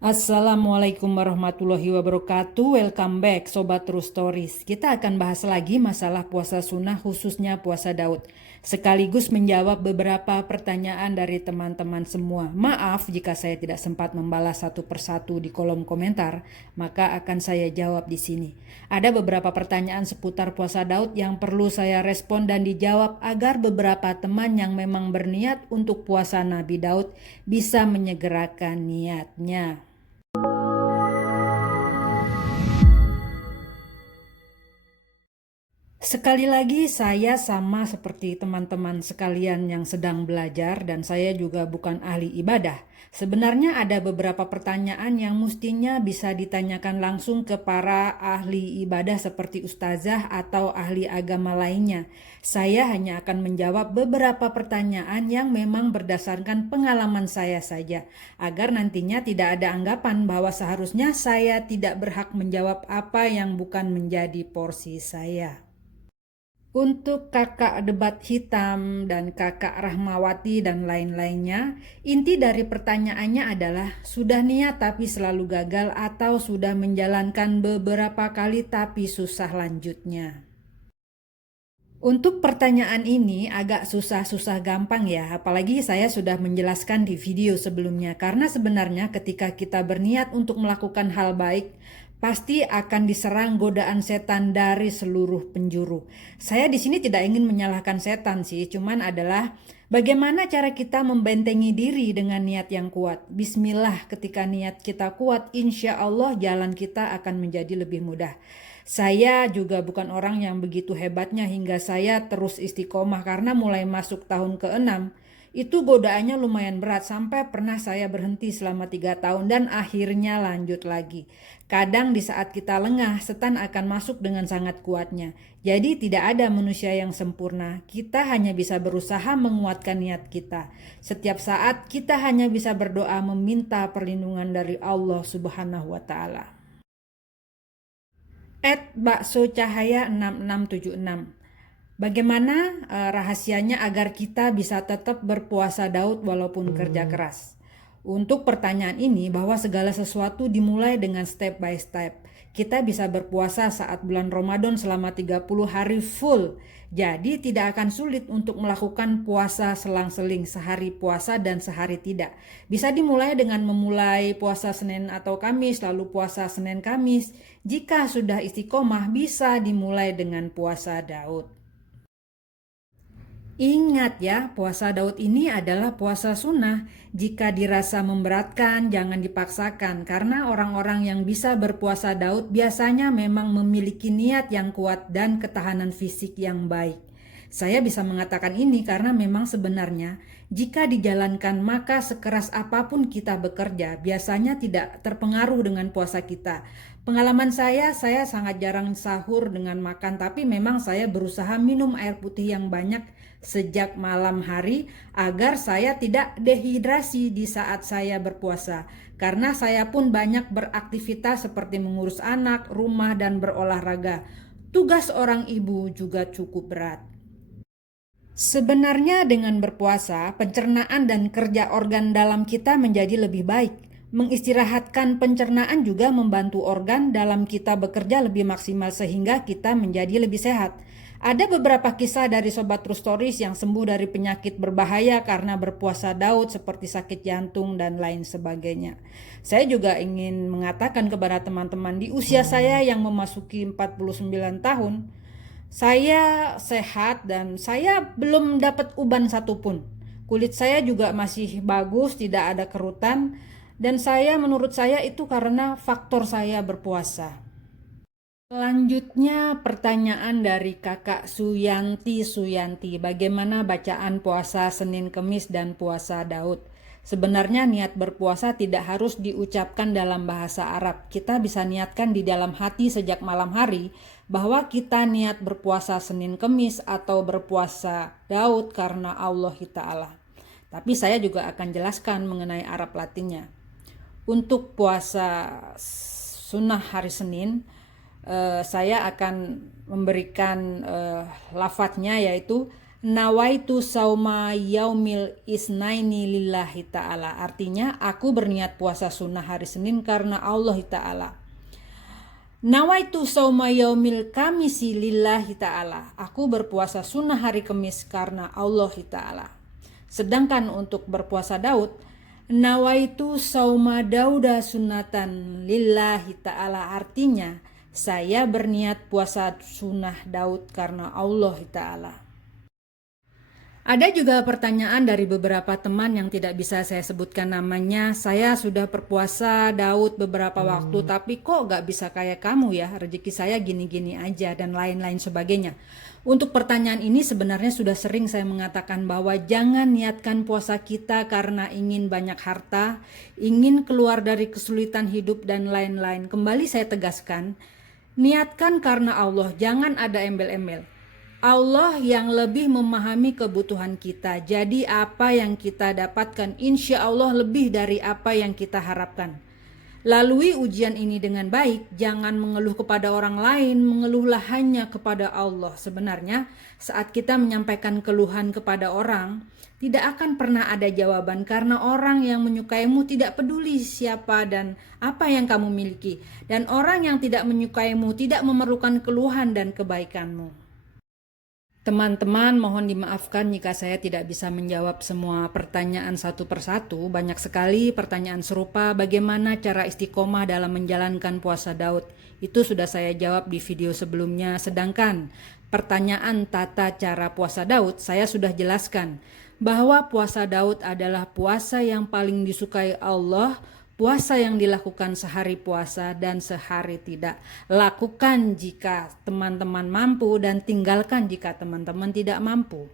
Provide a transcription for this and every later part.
Assalamualaikum warahmatullahi wabarakatuh. Welcome back Sobat True Stories. Kita akan bahas lagi masalah puasa sunnah, khususnya puasa Daud. Sekaligus menjawab beberapa pertanyaan dari teman-teman semua. Maaf jika saya tidak sempat membalas satu persatu di kolom komentar, maka akan saya jawab di sini. Ada beberapa pertanyaan seputar puasa Daud yang perlu saya respon dan dijawab agar beberapa teman yang memang berniat untuk puasa Nabi Daud bisa menyegerakan niatnya. Sekali lagi saya sama seperti teman-teman sekalian yang sedang belajar dan saya juga bukan ahli ibadah. Sebenarnya ada beberapa pertanyaan yang mestinya bisa ditanyakan langsung ke para ahli ibadah seperti ustazah atau ahli agama lainnya. Saya hanya akan menjawab beberapa pertanyaan yang memang berdasarkan pengalaman saya saja, agar nantinya tidak ada anggapan bahwa seharusnya saya tidak berhak menjawab apa yang bukan menjadi porsi saya. Untuk kakak debat hitam dan kakak Rahmawati dan lain-lainnya, inti dari pertanyaannya adalah sudah niat tapi selalu gagal atau sudah menjalankan beberapa kali tapi susah lanjutnya. Untuk pertanyaan ini agak susah-susah gampang ya, apalagi saya sudah menjelaskan di video sebelumnya. Karena sebenarnya ketika kita berniat untuk melakukan hal baik, pasti akan diserang godaan setan dari seluruh penjuru. Saya di sini tidak ingin menyalahkan setan sih, cuman adalah bagaimana cara kita membentengi diri dengan niat yang kuat. Bismillah, ketika niat kita kuat, insya Allah jalan kita akan menjadi lebih mudah. Saya juga bukan orang yang begitu hebatnya hingga saya terus istiqomah karena mulai masuk tahun ke-6 itu godaannya lumayan berat sampai pernah saya berhenti selama 3 tahun dan akhirnya lanjut lagi. Kadang di saat kita lengah, setan akan masuk dengan sangat kuatnya. Jadi tidak ada manusia yang sempurna. Kita hanya bisa berusaha menguatkan niat kita. Setiap saat kita hanya bisa berdoa meminta perlindungan dari Allah Subhanahu wa taala. @bakso cahaya 6676. Bagaimana rahasianya agar kita bisa tetap berpuasa Daud walaupun kerja keras? Untuk pertanyaan ini, bahwa segala sesuatu dimulai dengan step by step. Kita bisa berpuasa saat bulan Ramadan selama 30 hari full. Jadi tidak akan sulit untuk melakukan puasa selang-seling, sehari puasa dan sehari tidak. Bisa dimulai dengan memulai puasa Senin atau Kamis, lalu puasa Senin Kamis. Jika sudah istiqomah, bisa dimulai dengan puasa Daud. Ingat ya, puasa Daud ini adalah puasa sunnah. Jika dirasa memberatkan, jangan dipaksakan. Karena orang-orang yang bisa berpuasa Daud biasanya memang memiliki niat yang kuat dan ketahanan fisik yang baik. Saya bisa mengatakan ini karena memang sebenarnya jika dijalankan maka sekeras apapun kita bekerja, biasanya tidak terpengaruh dengan puasa kita. Pengalaman saya sangat jarang sahur dengan makan, tapi memang saya berusaha minum air putih yang banyak sejak malam hari agar saya tidak dehidrasi di saat saya berpuasa. Karena saya pun banyak beraktivitas seperti mengurus anak, rumah, dan berolahraga. Tugas orang ibu juga cukup berat. Sebenarnya dengan berpuasa, pencernaan dan kerja organ dalam kita menjadi lebih baik. Mengistirahatkan pencernaan juga membantu organ dalam kita bekerja lebih maksimal sehingga kita menjadi lebih sehat. Ada beberapa kisah dari Sobat True Stories yang sembuh dari penyakit berbahaya karena berpuasa Daud seperti sakit jantung dan lain sebagainya. Saya juga ingin mengatakan kepada teman-teman di usia saya yang memasuki 49 tahun, saya sehat dan saya belum dapat uban satupun. Kulit saya juga masih bagus, tidak ada kerutan. Dan menurut saya itu karena faktor saya berpuasa. Selanjutnya pertanyaan dari kakak Suyanti. Bagaimana bacaan puasa Senin Kemis dan puasa Daud? Sebenarnya niat berpuasa tidak harus diucapkan dalam bahasa Arab. Kita bisa niatkan di dalam hati sejak malam hari bahwa kita niat berpuasa Senin Kemis atau berpuasa Daud karena Allah Ta'ala. Tapi saya juga akan jelaskan mengenai Arab Latinnya. Untuk puasa sunnah hari Senin, saya akan memberikan lafadznya yaitu Nawaitu sauma yaumil isnaini lillahi ta'ala. Artinya aku berniat puasa sunnah hari Senin karena Allah ta'ala. Nawaitu sauma yaumil kamisi lillahi ta'ala. Aku berpuasa sunnah hari Kamis karena Allah ta'ala. Sedangkan untuk berpuasa Daud, nawaitu sauma dauda sunnatan lillahi ta'ala. Artinya saya berniat puasa sunnah Daud karena Allah ta'ala. Ada juga pertanyaan dari beberapa teman yang tidak bisa saya sebutkan namanya. Saya sudah berpuasa Daud beberapa waktu, tapi kok gak bisa kayak kamu ya, rezeki saya gini-gini aja, dan lain-lain sebagainya. Untuk pertanyaan ini sebenarnya sudah sering saya mengatakan bahwa jangan niatkan puasa kita karena ingin banyak harta, ingin keluar dari kesulitan hidup, dan lain-lain. Kembali saya tegaskan, niatkan karena Allah, jangan ada embel-embel. Allah yang lebih memahami kebutuhan kita. Jadi apa yang kita dapatkan insya Allah lebih dari apa yang kita harapkan. Lalui ujian ini dengan baik, jangan mengeluh kepada orang lain, mengeluhlah hanya kepada Allah. Sebenarnya saat kita menyampaikan keluhan kepada orang, tidak akan pernah ada jawaban karena orang yang menyukaimu tidak peduli siapa dan apa yang kamu miliki. Dan orang yang tidak menyukaimu tidak memerlukan keluhan dan kebaikanmu. Teman-teman, mohon dimaafkan jika saya tidak bisa menjawab semua pertanyaan satu persatu. Banyak sekali pertanyaan serupa bagaimana cara istiqomah dalam menjalankan puasa Daud. Itu sudah saya jawab di video sebelumnya. Sedangkan pertanyaan tata cara puasa Daud saya sudah jelaskan bahwa puasa Daud adalah puasa yang paling disukai Allah, puasa yang dilakukan sehari puasa dan sehari tidak. Lakukan jika teman-teman mampu dan tinggalkan jika teman-teman tidak mampu.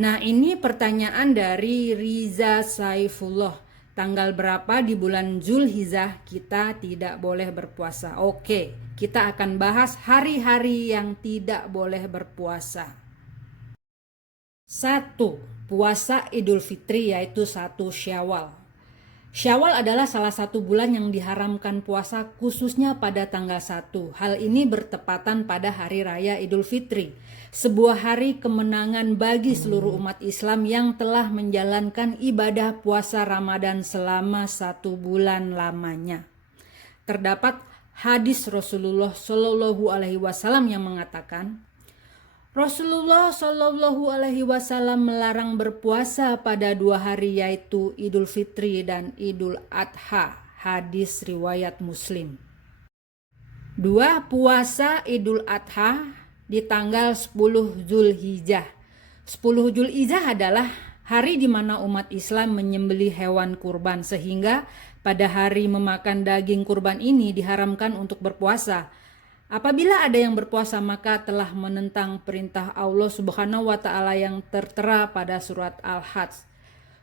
Nah, ini pertanyaan dari Riza Saifullah. Tanggal berapa di bulan Zulhijjah kita tidak boleh berpuasa? Oke, kita akan bahas hari-hari yang tidak boleh berpuasa. 1. Puasa Idul Fitri yaitu 1 Syawal. Syawal adalah salah satu bulan yang diharamkan puasa khususnya pada tanggal 1. Hal ini bertepatan pada Hari Raya Idul Fitri, sebuah hari kemenangan bagi seluruh umat Islam yang telah menjalankan ibadah puasa Ramadan selama 1 bulan lamanya. Terdapat hadis Rasulullah Shallallahu Alaihi Wasallam yang mengatakan, Rasulullah Shallallahu Alaihi Wasallam melarang berpuasa pada 2 hari yaitu Idul Fitri dan Idul Adha. Hadis riwayat Muslim. 2. Puasa Idul Adha di tanggal 10 Zulhijjah. 10 Zulhijjah adalah hari di mana umat Islam menyembelih hewan kurban, sehingga pada hari memakan daging kurban ini diharamkan untuk berpuasa. Apabila ada yang berpuasa maka telah menentang perintah Allah Subhanahu wa Ta'ala yang tertera pada surat Al-Hajj,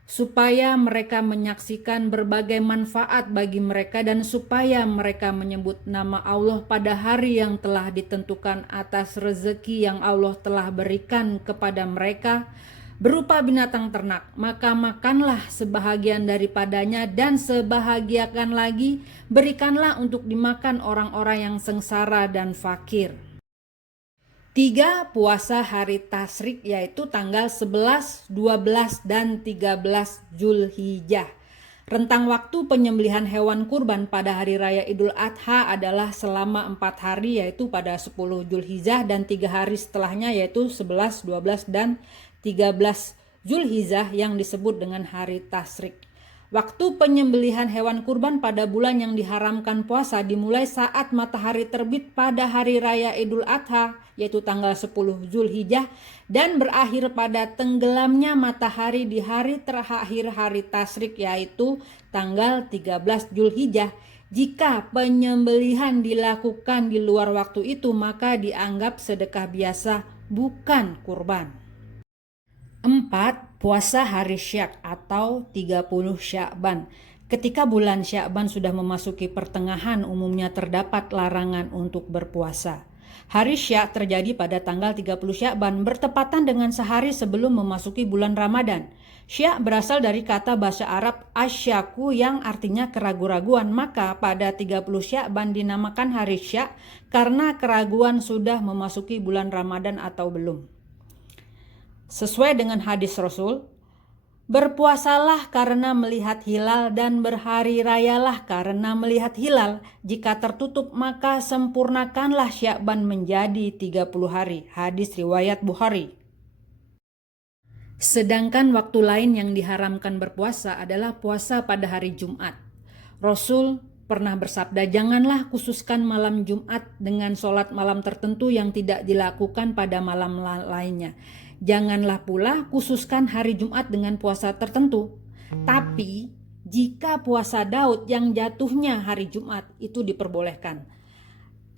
supaya mereka menyaksikan berbagai manfaat bagi mereka dan supaya mereka menyebut nama Allah pada hari yang telah ditentukan atas rezeki yang Allah telah berikan kepada mereka berupa binatang ternak, maka makanlah sebahagian daripadanya dan sebahagiakan lagi berikanlah untuk dimakan orang-orang yang sengsara dan fakir. 3. Puasa hari Tasyrik yaitu tanggal 11, 12, dan 13 Zulhijjah. Rentang waktu penyembelihan hewan kurban pada hari raya Idul Adha adalah selama 4 hari yaitu pada 10 Zulhijjah dan 3 hari setelahnya yaitu 11, 12, dan 13 Zulhijjah yang disebut dengan hari Tasyrik. Waktu penyembelihan hewan kurban pada bulan yang diharamkan puasa dimulai saat matahari terbit pada hari raya Idul Adha yaitu tanggal 10 Zulhijjah dan berakhir pada tenggelamnya matahari di hari terakhir hari Tasyrik yaitu tanggal 13 Zulhijjah. Jika penyembelihan dilakukan di luar waktu itu maka dianggap sedekah biasa bukan kurban. 4. Puasa hari Syak atau 30 Sya'ban. Ketika bulan Sya'ban sudah memasuki pertengahan umumnya terdapat larangan untuk berpuasa. Hari Syak terjadi pada tanggal 30 Sya'ban bertepatan dengan sehari sebelum memasuki bulan Ramadan. Syak berasal dari kata bahasa Arab asyaku yang artinya keraguan-raguan, maka pada 30 Sya'ban dinamakan hari Syak karena keraguan sudah memasuki bulan Ramadan atau belum. Sesuai dengan hadis Rasul, berpuasalah karena melihat hilal dan berhari rayalah karena melihat hilal. Jika tertutup maka sempurnakanlah Sya'ban menjadi 30 hari. Hadis riwayat Bukhari. Sedangkan waktu lain yang diharamkan berpuasa adalah puasa pada hari Jumat. Rasul pernah bersabda, janganlah khususkan malam Jumat dengan sholat malam tertentu yang tidak dilakukan pada malam lainnya. Janganlah pula khususkan hari Jumat dengan puasa tertentu. Tapi jika puasa Daud yang jatuhnya hari Jumat itu diperbolehkan.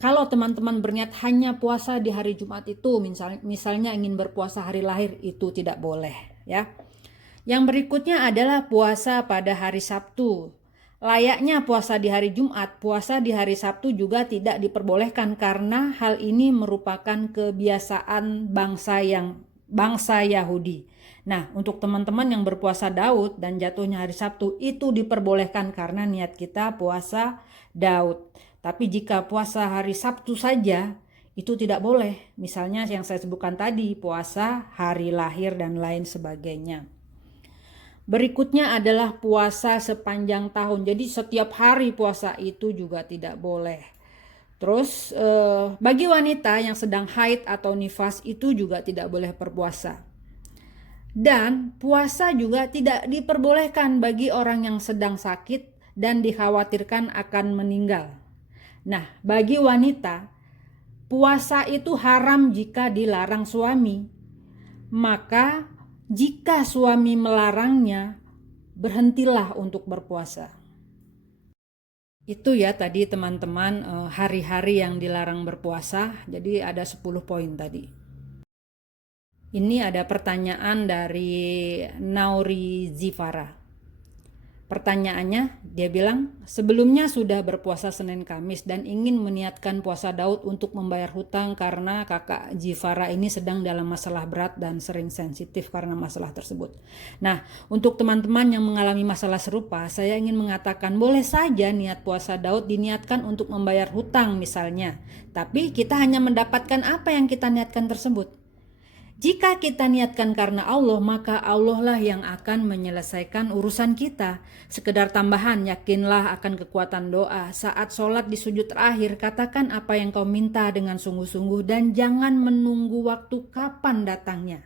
Kalau teman-teman berniat hanya puasa di hari Jumat itu, misalnya ingin berpuasa hari lahir, itu tidak boleh ya. Yang berikutnya adalah puasa pada hari Sabtu. Layaknya puasa di hari Jumat, puasa di hari Sabtu juga tidak diperbolehkan karena hal ini merupakan kebiasaan bangsa Yahudi. Nah, untuk teman-teman yang berpuasa Daud dan jatuhnya hari Sabtu itu diperbolehkan karena niat kita puasa Daud. Tapi jika puasa hari Sabtu saja itu tidak boleh. Misalnya yang saya sebutkan tadi, puasa hari lahir dan lain sebagainya. Berikutnya adalah puasa sepanjang tahun. Jadi setiap hari puasa itu juga tidak boleh. Terus bagi wanita yang sedang haid atau nifas itu juga tidak boleh berpuasa. Dan puasa juga tidak diperbolehkan bagi orang yang sedang sakit dan dikhawatirkan akan meninggal. Nah, bagi wanita, puasa itu haram jika dilarang suami. Maka jika suami melarangnya, berhentilah untuk berpuasa. Itu ya tadi teman-teman hari-hari yang dilarang berpuasa. Jadi ada 10 poin tadi. Ini ada pertanyaan dari Nauri Zifara. Pertanyaannya, dia bilang, sebelumnya sudah berpuasa Senin Kamis dan ingin meniatkan puasa Daud untuk membayar hutang karena kakak Zifara ini sedang dalam masalah berat dan sering sensitif karena masalah tersebut. Nah, untuk teman-teman yang mengalami masalah serupa, saya ingin mengatakan boleh saja niat puasa Daud diniatkan untuk membayar hutang misalnya. Tapi kita hanya mendapatkan apa yang kita niatkan tersebut. Jika kita niatkan karena Allah, maka Allah lah yang akan menyelesaikan urusan kita. Sekedar tambahan, yakinlah akan kekuatan doa. Saat sholat di sujud terakhir, katakan apa yang kau minta dengan sungguh-sungguh dan jangan menunggu waktu kapan datangnya.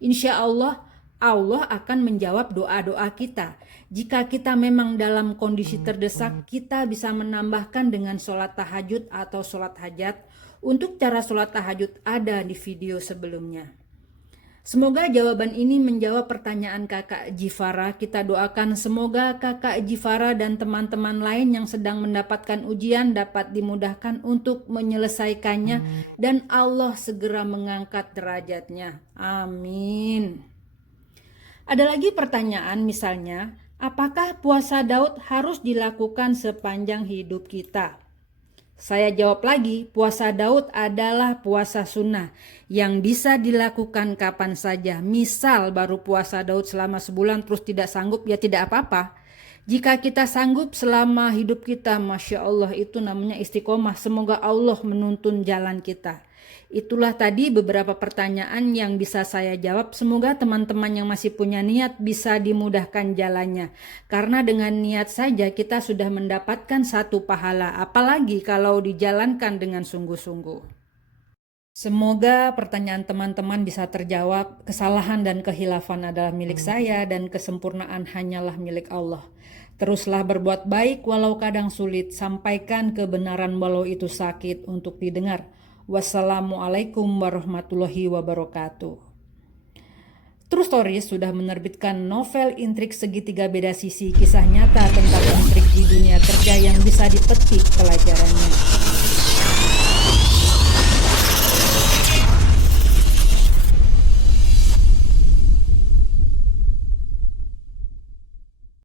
Insya Allah, Allah akan menjawab doa-doa kita. Jika kita memang dalam kondisi terdesak, kita bisa menambahkan dengan sholat tahajud atau sholat hajat. Untuk cara sholat tahajud ada di video sebelumnya. Semoga jawaban ini menjawab pertanyaan kakak Jifara. Kita doakan semoga kakak Jifara dan teman-teman lain yang sedang mendapatkan ujian dapat dimudahkan untuk menyelesaikannya dan Allah segera mengangkat derajatnya. Amin. Ada lagi pertanyaan misalnya, apakah puasa Daud harus dilakukan sepanjang hidup kita? Saya jawab lagi, puasa Daud adalah puasa sunnah yang bisa dilakukan kapan saja. Misal baru puasa Daud selama sebulan terus tidak sanggup, ya tidak apa-apa. Jika kita sanggup selama hidup kita, Masya Allah, itu namanya istiqomah. Semoga Allah menuntun jalan kita. Itulah tadi beberapa pertanyaan yang bisa saya jawab. Semoga teman-teman yang masih punya niat bisa dimudahkan jalannya. Karena dengan niat saja kita sudah mendapatkan satu pahala. Apalagi kalau dijalankan dengan sungguh-sungguh. Semoga pertanyaan teman-teman bisa terjawab. Kesalahan dan kehilafan adalah milik saya dan kesempurnaan hanyalah milik Allah. Teruslah berbuat baik walau kadang sulit. Sampaikan kebenaran walau itu sakit untuk didengar. Wassalamualaikum warahmatullahi wabarakatuh. True Stories sudah menerbitkan novel intrik segitiga beda sisi, kisah nyata tentang intrik di dunia kerja yang bisa dipetik pelajarannya.